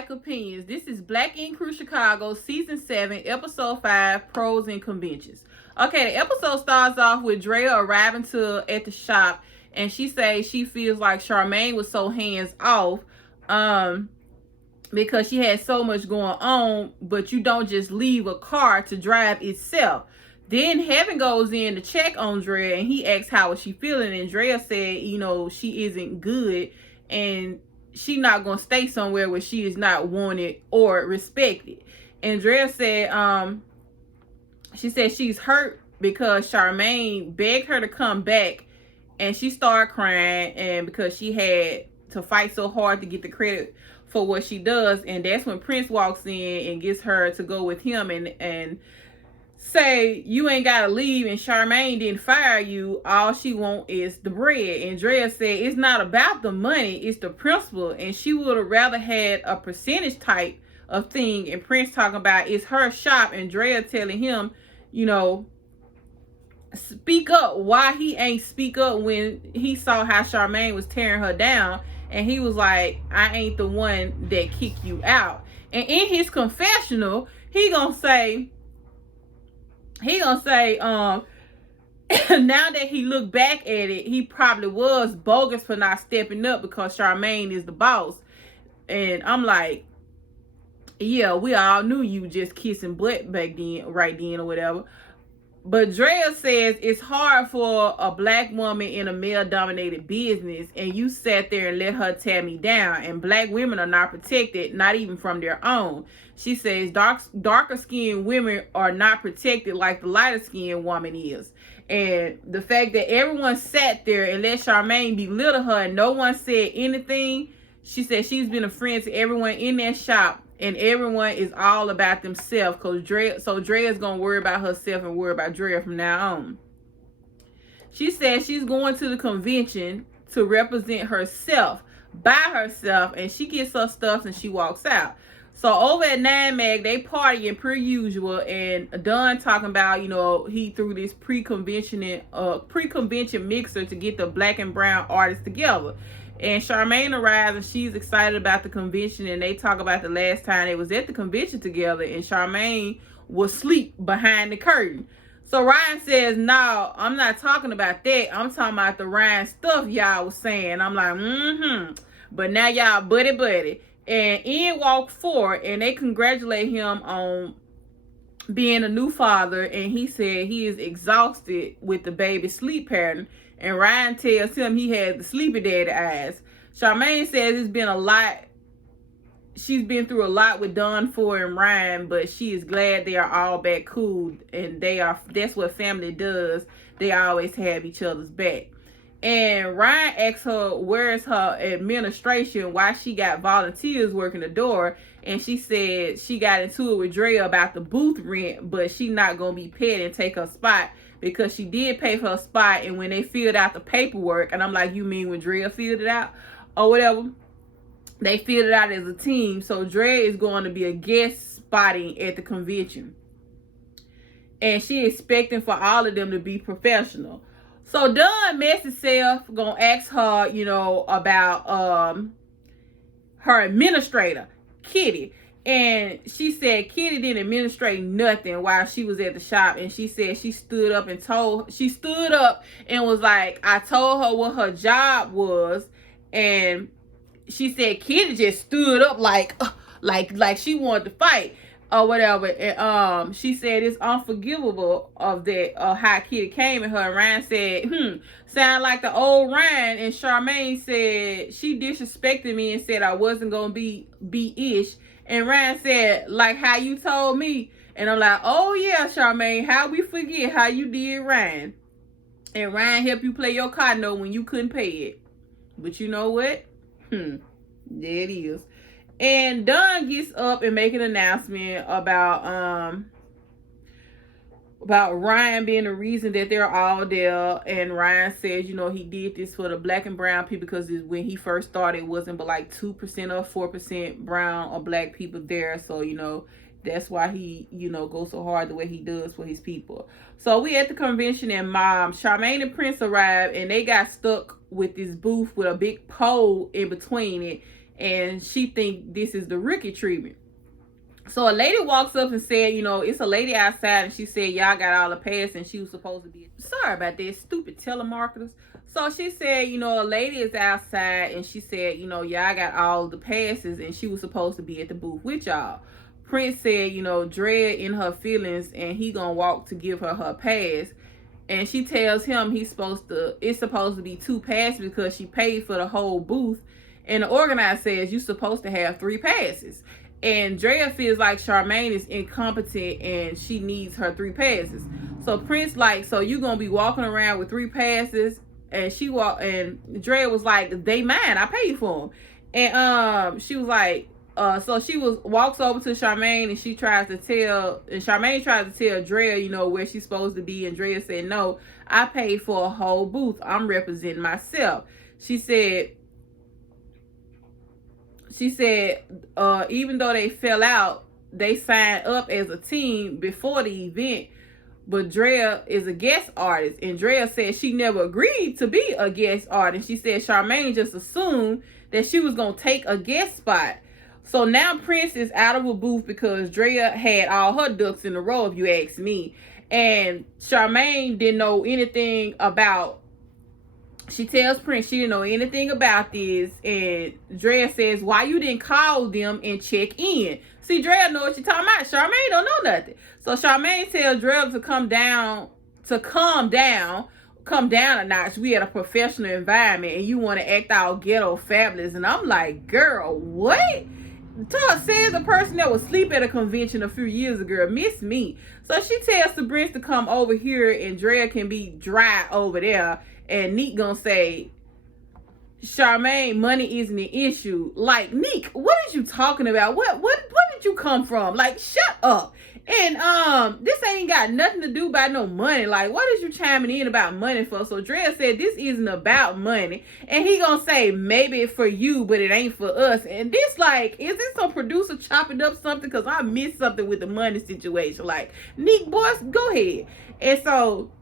like opinions. This is Black Ink Crew Chicago, Season 7, Episode 5, Pros and Conventions. Okay, the episode starts off with Drea arriving at the shop, and she says she feels like Charmaine was so hands off because she had so much going on, but you don't just leave a car to drive itself. Then Heaven goes in to check on Drea, and he asks how is she feeling, and Drea said, she isn't good, and she not gonna stay somewhere where she is not wanted or respected. And Drea said, she said she's hurt because Charmaine begged her to come back, and she started crying, and because she had to fight so hard to get the credit for what she does. And that's when Prince walks in and gets her to go with him and say, you ain't gotta leave, and Charmaine didn't fire you, all she want is the bread. And Drea said it's not about the money, it's the principle, and she would have rather had a percentage type of thing. And Prince talking about it's her shop, and Drea telling him, speak up. Why he ain't speak up when he saw how Charmaine was tearing her down, and he was like, I ain't the one that kicked you out. And in his confessional, he gonna say, now that he looked back at it, he probably was bogus for not stepping up because Charmaine is the boss. And I'm like, yeah, we all knew you just kissing butt back then, right then or whatever. But Drea says it's hard for a black woman in a male-dominated business, and you sat there and let her tear me down, and black women are not protected, not even from their own. She says darker-skinned women are not protected like the lighter-skinned woman is. And the fact that everyone sat there and let Charmaine belittle her and no one said anything, she said she's been a friend to everyone in that shop, and everyone is all about themselves. So Drea's gonna worry about herself and worry about Drea from now on. She said she's going to the convention to represent herself by herself, and she gets her stuff and she walks out. So over at 9 Mag, they partying per usual, and Don talking about, he threw this pre-convention mixer to get the black and brown artists together. And Charmaine arrives, and she's excited about the convention, and they talk about the last time they was at the convention together, and Charmaine was asleep behind the curtain. So Ryan says, no, I'm not talking about that. I'm talking about the Ryan stuff y'all was saying. I'm like, but now y'all buddy. And in walk 4, and they congratulate him on being a new father, and he said he is exhausted with the baby sleep pattern. And Ryan tells him he has the sleepy daddy eyes. Charmaine says it's been a lot. She's been through a lot with Don Ford and Ryan, but she is glad they are all back cool. And that's what family does. They always have each other's back. And Ryan asks her where's her administration, why she got volunteers working the door. And she said she got into it with Drea about the booth rent, but she not going to be petty and take her spot, because she did pay for her spot. And when they filled out the paperwork, and I'm like, you mean when Drea filled it out or whatever? They filled it out as a team. So Drea is going to be a guest spotting at the convention. And she expecting for all of them to be professional. So Dunn mess himself gonna ask her, about her administrator, Kitty. And she said Kitty didn't administrate nothing while she was at the shop. And she said she stood up and was like, I told her what her job was. And she said Kitty just stood up like she wanted to fight or whatever. And she said it's unforgivable of that how Kitty came at her. And Ryan said, sound like the old Ryan. And Charmaine said she disrespected me and said I wasn't gonna be ish. And Ryan said, like how you told me. And I'm like, oh yeah, Charmaine, how we forget how you did Ryan. And Ryan helped you play your car note when you couldn't pay it. But you know what? There it is. And Dunn gets up and make an announcement about Ryan being the reason that they're all there. And Ryan says, he did this for the black and brown people, because when he first started, it wasn't but like 2% or 4% brown or black people there. So, that's why he, goes so hard the way he does for his people. So we at the convention, and Charmaine and Prince arrived, and they got stuck with this booth with a big pole in between it. and she think this is the rookie treatment. So a lady walks up and said, it's a lady outside, and she said, y'all got all the pass, and she was supposed to be. Sorry about that, stupid telemarketers. So she said, a lady is outside, and she said, y'all got all the passes, and she was supposed to be at the booth with y'all. Prince said, Drea in her feelings, and he gonna walk to give her pass. And she tells him it's supposed to be 2 passes because she paid for the whole booth. And the organizer says you're supposed to have 3 passes. And Drea feels like Charmaine is incompetent and she needs her 3 passes. So Prince so you gonna be walking around with 3 passes? And Drea was like, they mine, I paid for them. And she was like, so she walks over to Charmaine, and Charmaine tries to tell Drea, where she's supposed to be, and Drea said, no, I paid for a whole booth. I'm representing myself. She said, even though they fell out, they signed up as a team before the event, but Drea is a guest artist, and Drea said she never agreed to be a guest artist. She said Charmaine just assumed that she was going to take a guest spot. So now Prince is out of a booth because Drea had all her ducks in a row, if you ask me. And Charmaine didn't know anything about. She tells Prince she didn't know anything about this. And Drea says, why you didn't call them and check in? See, Drea know what you're talking about. Charmaine don't know nothing. So Charmaine tells Drea to calm down a notch. We at a professional environment, and you want to act all ghetto fabulous. And I'm like, girl, what? Says the person that was asleep at a convention a few years ago. Miss me. So she tells the Prince to come over here, and Drea can be dry over there. And Neek gonna say, Charmaine, money isn't an issue. Like, Neek, what is you talking about? Where did you come from? Like, shut up. And this ain't got nothing to do about no money. Like, what is you chiming in about money for? So Drea said this isn't about money. And he gonna say, maybe it's for you, but it ain't for us. And this, is this some producer chopping up something? Because I missed something with the money situation. Like, Neek, boys, go ahead. And so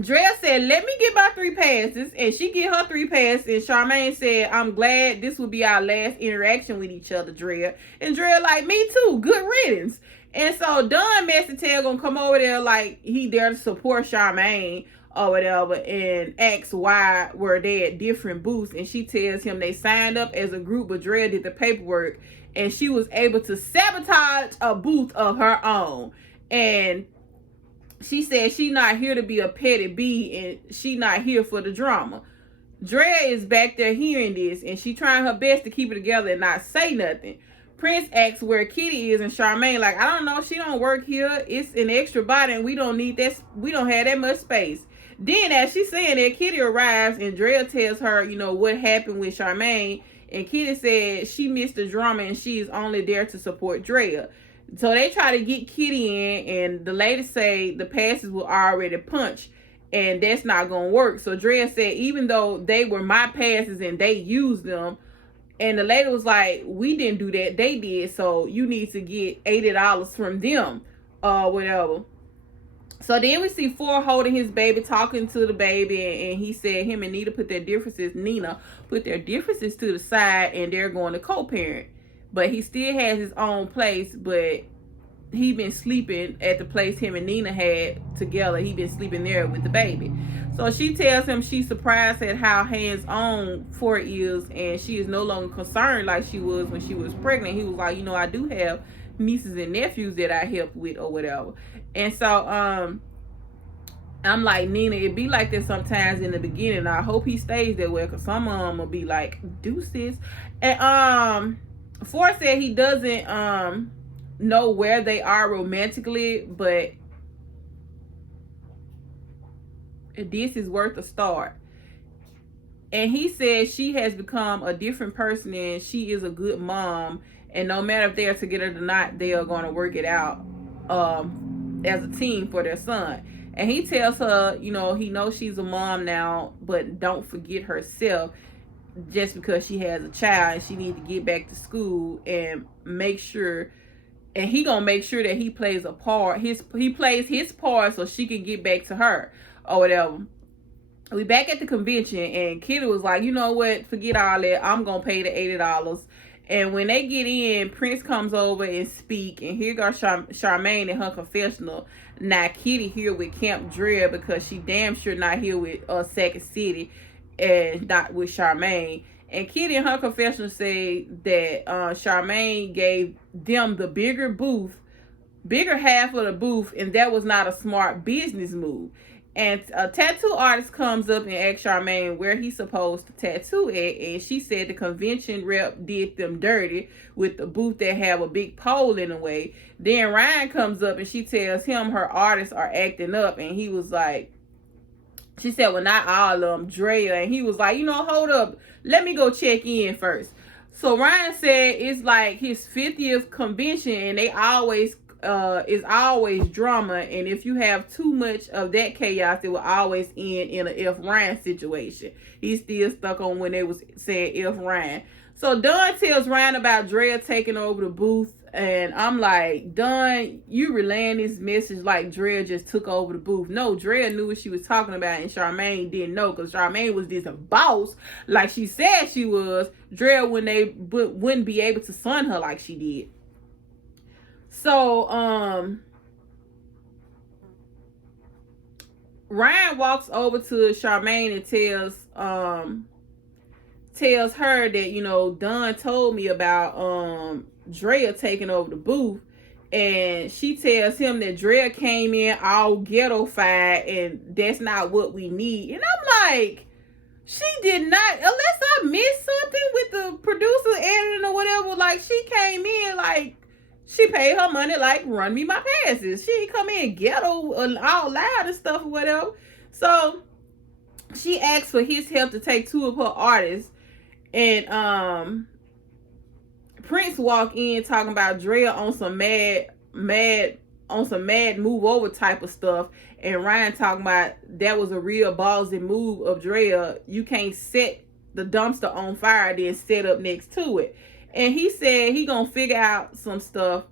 Drea said, let me get my 3 passes. And she get her 3 passes. And Charmaine said, I'm glad this will be our last interaction with each other, Drea. And Drea like, me too. Good riddance. And so Don Messetel gonna come over there like he there to support Charmaine or whatever, and asks why were they at different booths. And she tells him they signed up as a group, but Drea did the paperwork, and she was able to sabotage a booth of her own. And she said she not here to be a petty bee, and she not here for the drama. Drea is back there hearing this, and she trying her best to keep it together and not say nothing. Prince asks where Kitty is, and Charmaine like, I don't know, she don't work here. It's an extra body, and we don't need that. We don't have that much space. Then as she's saying that, Kitty arrives, and Drea tells her, what happened with Charmaine. And Kitty said she missed the drama, and she is only there to support Drea. So they try to get Kitty in, and the lady say the passes were already punched, and that's not gonna work. So Drea said, even though they were my passes and they used them, and the lady was like, we didn't do that, they did, so you need to get $80 from them, whatever. So then we see Ford holding his baby, talking to the baby, and he said him and Nina put their differences to the side, and they're going to co-parent. But he still has his own place, but he been sleeping at the place him and Nina had together. He been sleeping there with the baby. So she tells him she's surprised at how hands-on Ford is, and she is no longer concerned like she was when she was pregnant. He was like, I do have nieces and nephews that I help with or whatever. And so I'm like, Nina, it be like this sometimes in the beginning. I hope he stays that way, because some of them will be like, deuces. And Ford said he doesn't know where they are romantically, but this is worth a start. And he says she has become a different person, and she is a good mom, and no matter if they are together or not, they are going to work it out as a team for their son. And he tells her, he knows she's a mom now, but don't forget herself just because she has a child, and she needs to get back to school and make sure. And he gonna make sure that he plays a part. He plays his part so she can get back to her or whatever. we back at the convention, and Kitty was like, you know what, forget all that, I'm gonna pay the $80. And when they get in, Prince comes over and speak, and here goes Charmaine in her confessional. Now Kitty here with Camp Dread, because she damn sure not here with Second City and not with Charmaine. And Kitty in her confessional said that Charmaine gave them the bigger half of the booth, and that was not a smart business move. And a tattoo artist comes up and asks Charmaine where he's supposed to tattoo at, and she said the convention rep did them dirty with the booth that have a big pole in the way. Then Ryan comes up and she tells him her artists are acting up, and he was like, she said, well, not all of them, Drea. And he was like, hold up, let me go check in first. So Ryan said it's like his 50th convention, and they always is always drama, and if you have too much of that chaos, it will always end in a F Ryan situation. He's still stuck on when they was saying F Ryan. So Dunn tells Ryan about Drea taking over the booth, and I'm like, Dunn, you relaying this message like Drea just took over the booth. No, Drea knew what she was talking about, and Charmaine didn't know, because Charmaine was just a boss like she said she was. Drea wouldn't be able to son her like she did. So, Ryan walks over to Charmaine and tells her that, Dunn told me about Drea taking over the booth, and she tells him that Drea came in all ghetto-fied, and that's not what we need. And I'm like, she did not, unless I missed something with the producer editing or whatever, like she came in like she paid her money, like, run me my passes. She ain't come in ghetto all loud and stuff or whatever. So she asked for his help to take two of her artists. And Prince walked in talking about Drea on some mad move over type of stuff. And Ryan talking about that was a real ballsy move of Drea. You can't set the dumpster on fire then set up next to it. And he said he gonna figure out some stuff.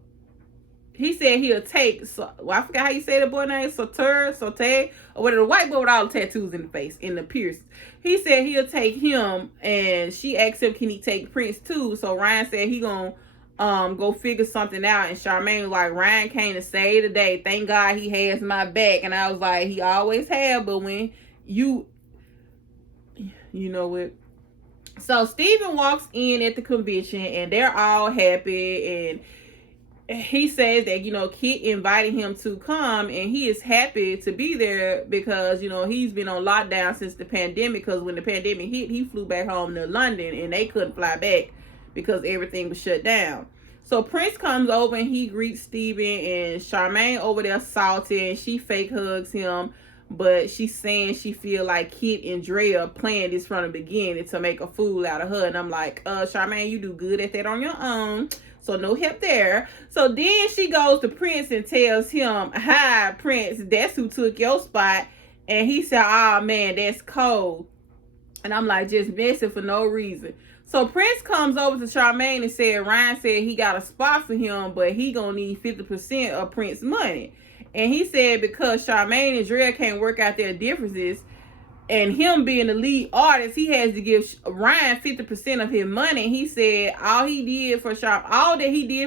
He said he'll take, I forgot how you say the boy name, Saute, or whatever, the white boy with all the tattoos in the face, in the piercings. He said he'll take him, and she asked him, can he take Prince too? So Ryan said he gonna go figure something out. And Charmaine was like, Ryan came to save the day. Thank God he has my back. And I was like, he always have, but when you know what? So Steven walks in at the convention, and they're all happy, and he says that, Kit invited him to come, and he is happy to be there because, he's been on lockdown since the pandemic, because when the pandemic hit, he flew back home to London, and they couldn't fly back because everything was shut down. So Prince comes over, and he greets Steven, and Charmaine over there salty, and she fake hugs him. But she's saying she feel like Kit and Drea planned this from the beginning to make a fool out of her. And I'm like, Charmaine, you do good at that on your own. So no help there. So then she goes to Prince and tells him, hi, Prince, that's who took your spot. And he said, oh, man, that's cold. And I'm like, just messing for no reason. So Prince comes over to Charmaine and said, Ryan said he got a spot for him, but he gonna need 50% of Prince's money. And he said because Charmaine and Drea can't work out their differences, and him being the lead artist, he has to give Ryan 50% of his money. He said all that he did for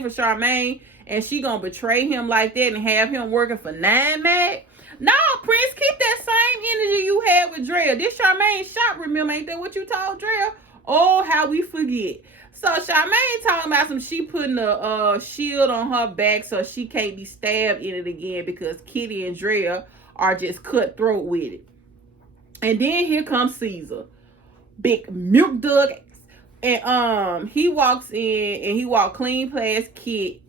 Charmaine, and she gonna betray him like that and have him working for 9 mag. No, Prince, keep that same energy you had with Drea. This Charmaine shop, remember, ain't that what you told Drea? Oh, how we forget. So Charmaine talking about she putting a shield on her back so she can't be stabbed in it again because Kitty and Drea are just cutthroat with it. And then here comes Caesar, big milk dug, and he walks in and he walked clean past Kit,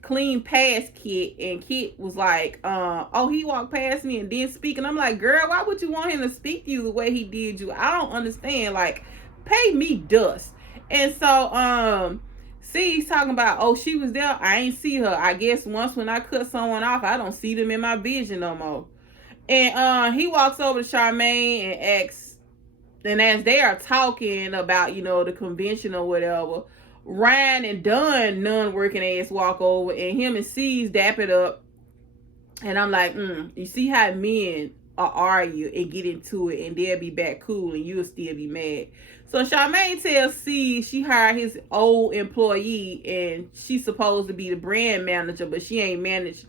and Kit was like, oh, he walked past me and didn't speak. And I'm like, girl, why would you want him to speak to you the way he did you? I don't understand. Like, pay me dust. And so see, he's talking about, oh, she was there, I ain't see her. I guess once when I cut someone off, I don't see them in my vision no more. And he walks over to Charmaine and asks, and as they are talking about, the convention or whatever, Ryan and Dunn, non-working ass, walk over, and him and C's dap it up. And I'm like, you see how men argue and get into it, and they'll be back cool and you'll still be mad. So Charmaine tells C she hired his old employee and she's supposed to be the brand manager, but she ain't managed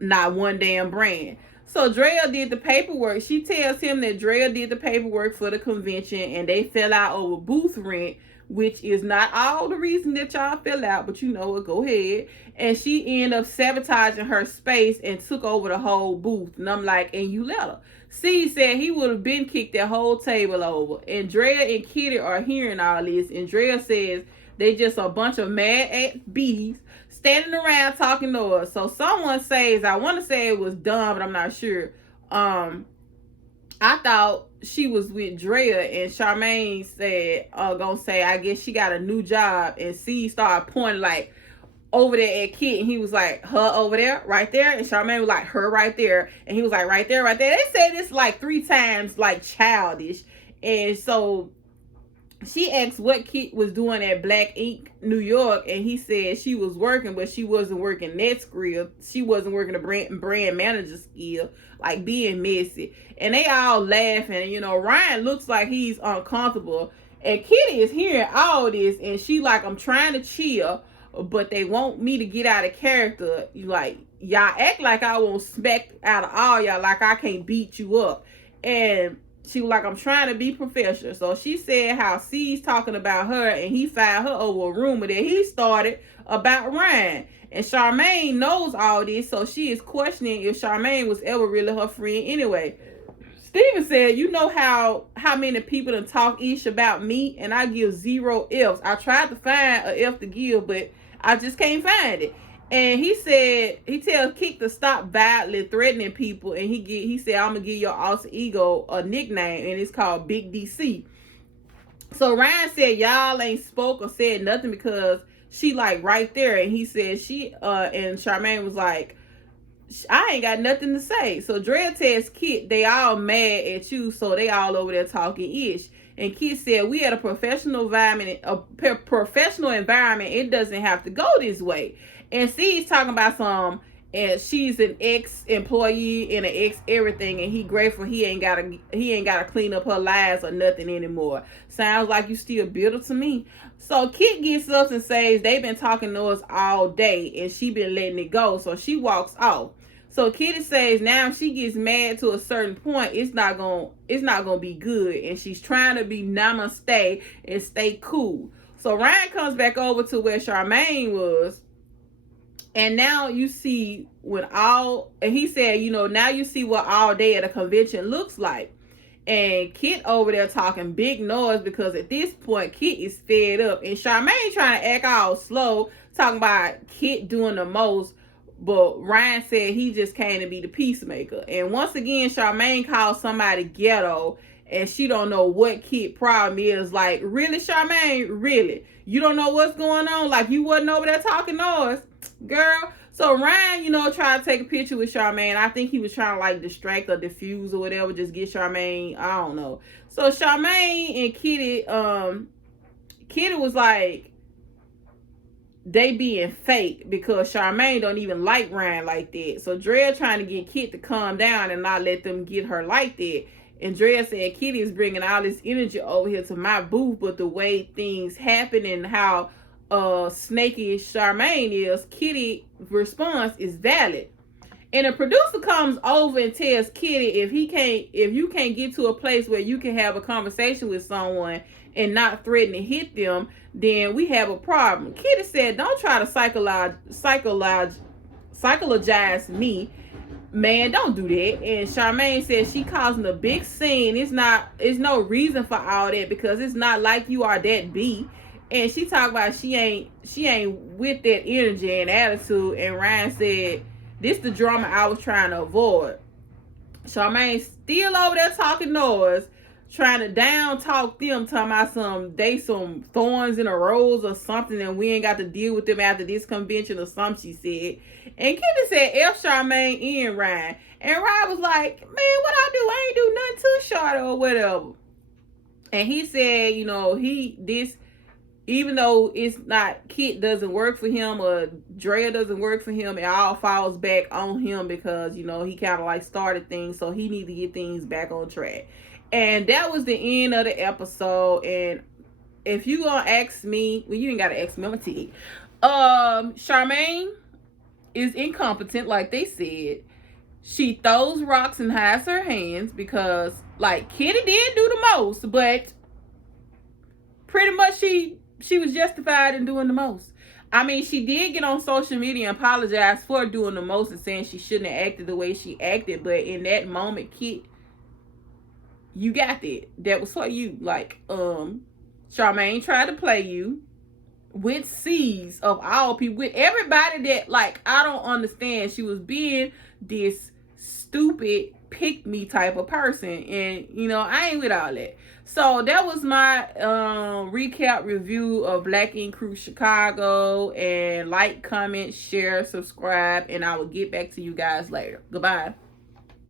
not one damn brand. So Drea did the paperwork. She tells him that Drea did the paperwork for the convention and they fell out over booth rent, which is not all the reason that y'all fell out, but you know what, go ahead. And she ended up sabotaging her space and took over the whole booth. And I'm like, and you let her. C said he would have been kicked that whole table over. And Drea and Kitty are hearing all this. And Drea says they just a bunch of mad ass bees standing around talking noise. So someone says, I want to say it was Dawn, but I'm not sure. I thought she was with Drea, and Charmaine said, gonna say, I guess she got a new job. And C started pointing like over there at Kit, and he was like, her over there, right there. And Charmaine was like, her right there. And he was like, right there, right there. They said this like 3 times, like childish. And so she asked what Kit was doing at Black Ink, New York, and he said she was working, but she wasn't working that skill. She wasn't working the brand manager skill, like being messy. And they all laughing. You know, Ryan looks like he's uncomfortable. And Kitty is hearing all this, and she like, I'm trying to chill, but they want me to get out of character. You like, y'all act like I won't smack out of all y'all, like I can't beat you up. And she was like, I'm trying to be professional. So she said how C's talking about her and he fired her over a rumor that he started about Ryan. And Charmaine knows all this, so she is questioning if Charmaine was ever really her friend anyway. Steven said, you know how many people done talk ish about me, and I give 0 F's. I tried to find a F to give, but I just can't find it. And he said, he tells Kit to stop violently threatening people, and he said, I'm gonna give your alter ego a nickname, and it's called Big DC. So Ryan said, y'all ain't spoke or said nothing because she like right there. And he said she and Charmaine was like, I ain't got nothing to say. So Drea tells Kit they all mad at you, so they all over there talking ish. And Kit said, we had a professional environment, it doesn't have to go this way. And C's talking about and she's an ex-employee and an ex-everything, and he grateful he ain't gotta clean up her lies or nothing anymore. Sounds like you still bitter to me. So Kit gets up and says they've been talking to us all day, and she been letting it go. So she walks off. So Kitty says now if she gets mad to a certain point, it's not gonna be good, and she's trying to be namaste and stay cool. So Ryan comes back over to where Charmaine was. And now you see and he said, you know, now you see what all day at a convention looks like. And Kit over there talking big noise because at this point, Kit is fed up. And Charmaine trying to act all slow, talking about Kit doing the most. But Ryan said he just came to be the peacemaker. And once again, Charmaine calls somebody ghetto. And she don't know what Kit problem is. Like, really, Charmaine? Really? You don't know what's going on? Like, you wasn't over there talking noise? Girl. So Ryan, you know, tried to take a picture with Charmaine. I think he was trying to like distract or diffuse or whatever, just get Charmaine. I don't know. So Charmaine and Kitty was like, they being fake because Charmaine don't even like Ryan like that. So Drea trying to get Kit to calm down and not let them get her like that. And Drea said Kitty is bringing all this energy over here to my booth, but the way things happen and how snaky Charmaine is, Kitty response is valid. And the producer comes over and tells Kitty if you can't get to a place where you can have a conversation with someone and not threaten to hit them, then we have a problem. Kitty said, don't try to psychologize me. Man, don't do that. And Charmaine said she causing a big scene. It's no reason for all that because it's not like you are that B. And she talked about she ain't with that energy and attitude. And Ryan said, this the drama I was trying to avoid. Charmaine still over there talking noise, trying to down talk them, talking about some thorns in a rose or something, and we ain't got to deal with them after this convention or something, she said. And Kitty said F Charmaine and Ryan. And Ryan was like, man, what I do? I ain't do nothing to Charlotte or whatever. And he said, you know, even though it's not, Kit doesn't work for him or Drea doesn't work for him, it all falls back on him because, you know, he kind of like started things, so he needs to get things back on track. And that was the end of the episode. And if you gonna ask me, well, you ain't gotta ask me, I'm gonna tell you. Charmaine is incompetent, like they said. She throws rocks and hides her hands because, like, Kitty did do the most, but pretty much she was justified in doing the most. I mean, she did get on social media and apologize for doing the most and saying she shouldn't have acted the way she acted. But in that moment, Kit, you got that. That was for you. Like, Charmaine tried to play you with C's of all people, with everybody that, like, I don't understand. She was being this stupid pick me type of person, and you know, I ain't with all that. So that was my recap review of Black Ink Crew Chicago. And like, comment, share, subscribe, and I will get back to you guys later. Goodbye.